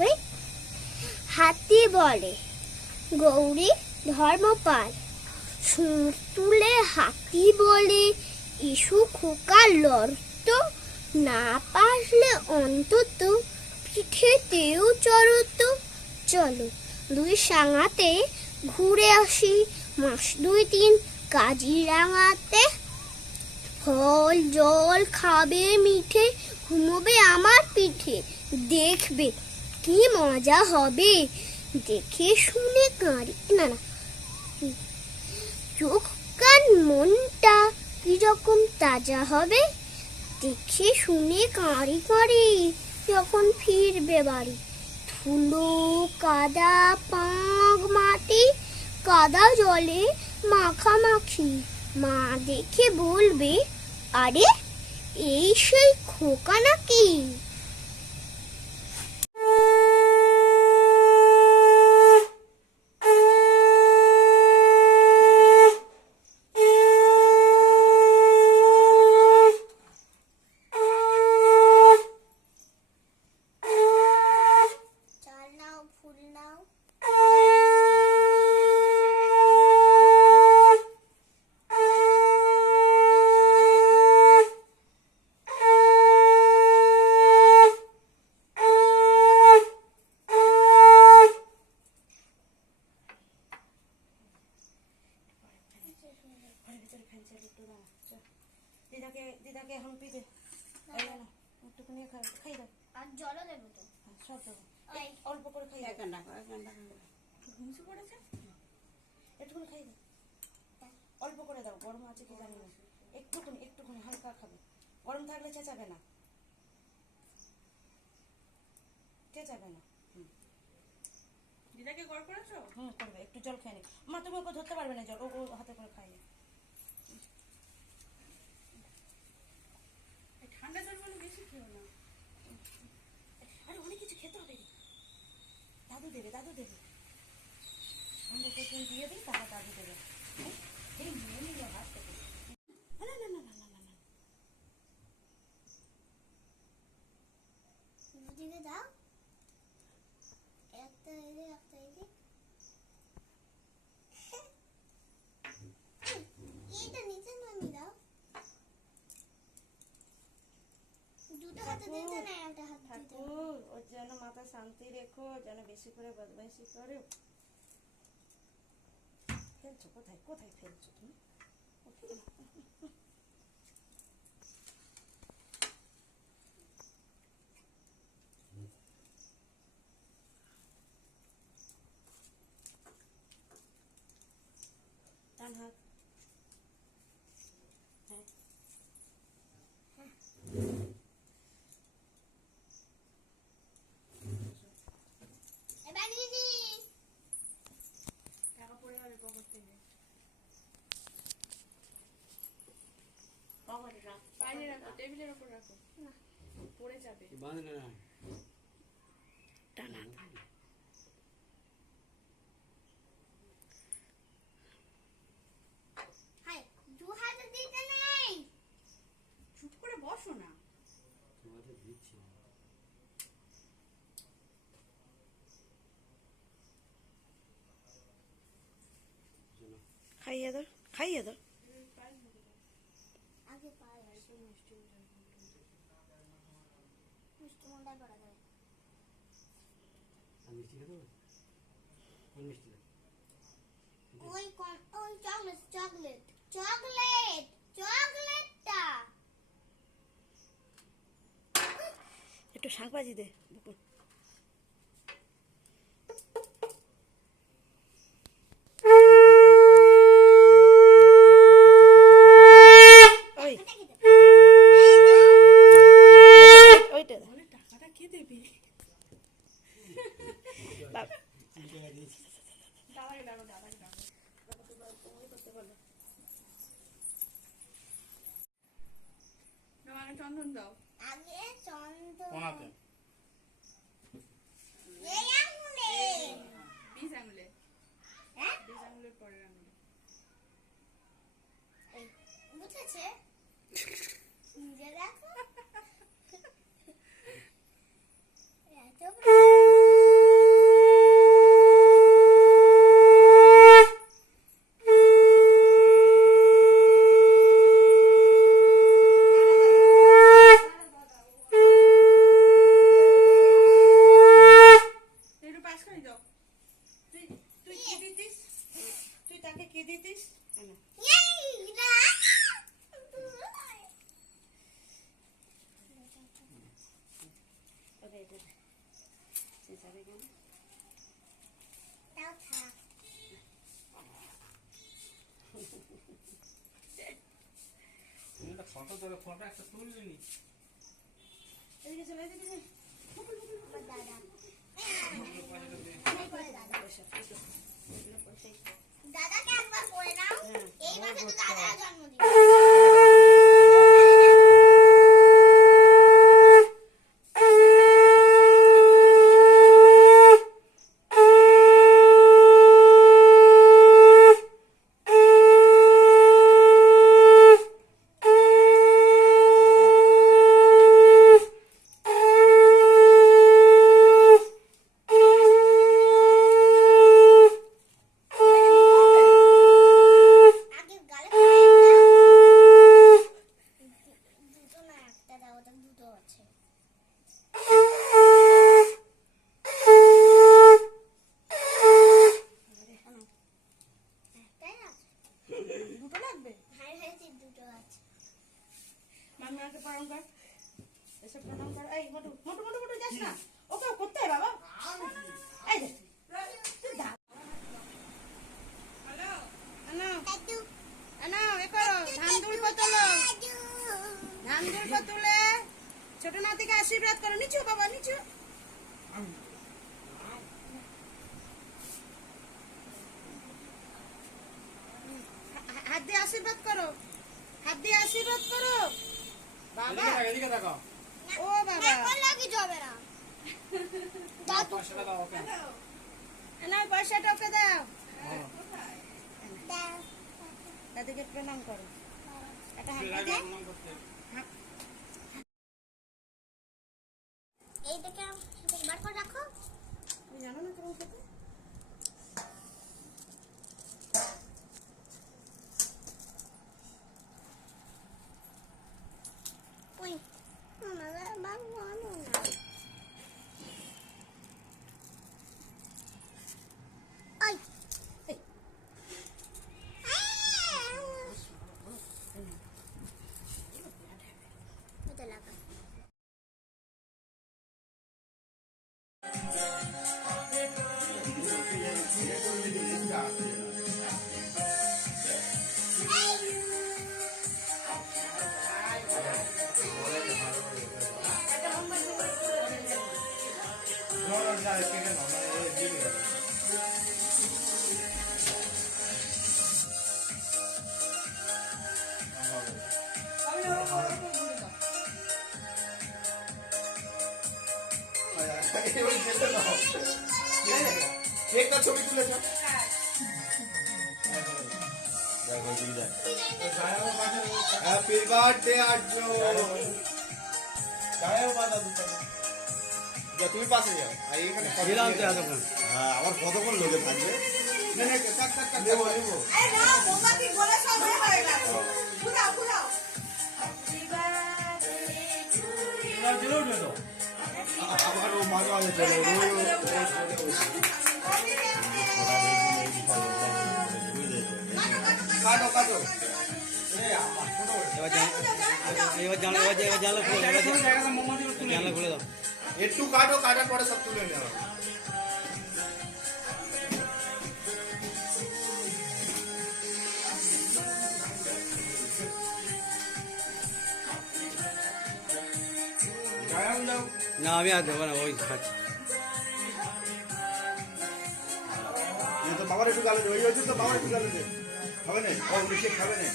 ওই হাতি বলে গৌরী ধর্মপাল, সুর তুলে হাতি বলে ইস্যু খোকা লড়ত, না পারলে অন্তত পিঠেতেও চড়ত। চলো দুই সাঙাতে ঘুরে আসি, মাস 2-3 কাজিরাঙাতে। ফল জল খাবে মিঠে, ঘুমোবে আমার পিঠে, দেখবে কি মজা হবে, দেখে শুনে কাঁড়ি না না চোখ কান মনটা কিরকম তাজা হবে, দেখে শুনে কাঁড়ি কাঁড়ি যখন ফিরবে বাড়ি। ধুলো কাদা পাঁক মাটি, কাদা জলে মাখামাখি, মা দেখে বলবে আরে এই সেই খোকা নাকি। দিদাকে এখন পিঠে একটুখানি খাই দাও, আর জলও দেবো তো, সব দেবো, অল্প করে খাই দাও। ঘুমসে পড়েছে, একটুখানি খাই দাও, অল্প করে দাও, গরম আছে কি জানি না, একটুখানি একটুখানি হালকা খাবে, গরম থাকলে চেঁচাবে না, চেঁচাবে না। দিদাকে গড় করেছো? করবে, একটু জল খেয়ে নি। মা তুমি ওকে ধরতে পারবে না, জল ও হাতে করে খাইয়ে। ঠান্ডা জল বলে বেশি খেও না, আরে অনেক কিছু খেতে হবে, দাদু দেবে আমরা প্রথম দিয়ে দিই, তারপর দাদু দেবে। এই নিয়ে নিল হাত থেকে, না না না না না না না, দুদিকে দাও, একটা এদিকে একটা এদিকে, এইটা নিচে নামিয়ে দাও, দুটো হাতে দিতে না একটা হাত দিতে। ঠাকুর ওর যেন মাথা শান্তি রেখো, যেন বেশি করে বদমাইশি করে। ফেলছো কোথায় কোথায় ফেলছো তুমি? ডান হাত, হ্যাঁ টাকা পড়ে যাবে পকেট থেকে, পকেটে রাখ, বাইরে রাখো, টেবিলের উপর রাখো, পড়ে যাবে। টানা হাই, দু হাতে দিতে নেই, চুপ করে বসো না, খাইয়ে দাও খাইয়ে দাও। আগে পায়ে মিষ্টি মন্ডা করা যায়, ওই চকলেটটা একটু শাক ভাজি দে বুকুন। টাকাটা কে দেবে? চন্দন দাও, আগে চন্দন, বিশ আঙুলে, হ্যাঁ বিশ আঙুলের পরের আঙুলে, বুঝেছে নিজে দেখো এত কেটে দে চেঁচাবে কেন তাও থাক। ফটো একটা তুললি নি এদিকে চলে এদিকে চলে। আমার দাদা। দাদাকে একবার করে নাও। এই মাসে তো দাদার জন্মদিন। আগে গালে দাও। দুটো না একটা দাও, ওটা দুটো আছে। একটাই আছে। দুটো লাগবে হ্যাঁ হ্যাঁ ঠিক দুটো আছে। মামি আমাকে প্রণাম কর এসে প্রণাম কর এই মোটু মোটু মোটু মোটু যাস না ওকে করতে হয় বাবা এই যে তুই দা হ্যালো দাদু আনো এ করো ধান দুলবো তোলো দাদু ধান দুলবো তুলে ছোট নাতিকে আশীর্বাদ করো নিচু বাবা নিচু হাত দিয়ে আশীর্বাদ করো হাত দিয়ে আশীর্বাদ করো বাবা এদিকে দেখো ও বাবা না করলে কিছু হবে না। দাদু 500 টাকা ওকে না পয়সাটা ওকে দাও দাও। দাদিকে প্রণাম করো একটা হাত আগে দিয়ে প্রণাম করতে এইটাকে বার করে রাখো। তুমি জানো না কেমন খেতে ওই আমাদের বার বানো না। ওই এই, এটা লাগা। ধরো যা এখানে না এই দিকে কেকটা ছবি তুলেছ হ্যাপি বার্থডে আর্জুন তুমি পাশে যাও আর এখানে হ্যাঁ আবার কতক্ষণ লোকে থাকবে না না কাট কাট কাট দেবো দেবো দিলেও দিও তো আবার ও মাঝে মাঝে চলে কাটো কাটো জায়গাটা মোমবাতি তুলে একটু কাটো কাটার পরে সব তুলে নেওয়া যাও না আমি আর দেবো না ওই খাচ্ছি তো বাবার একটু গালে দে ওই হচ্ছে তো বাবার একটু গালে দে খাবে না ও নিচে খাবে না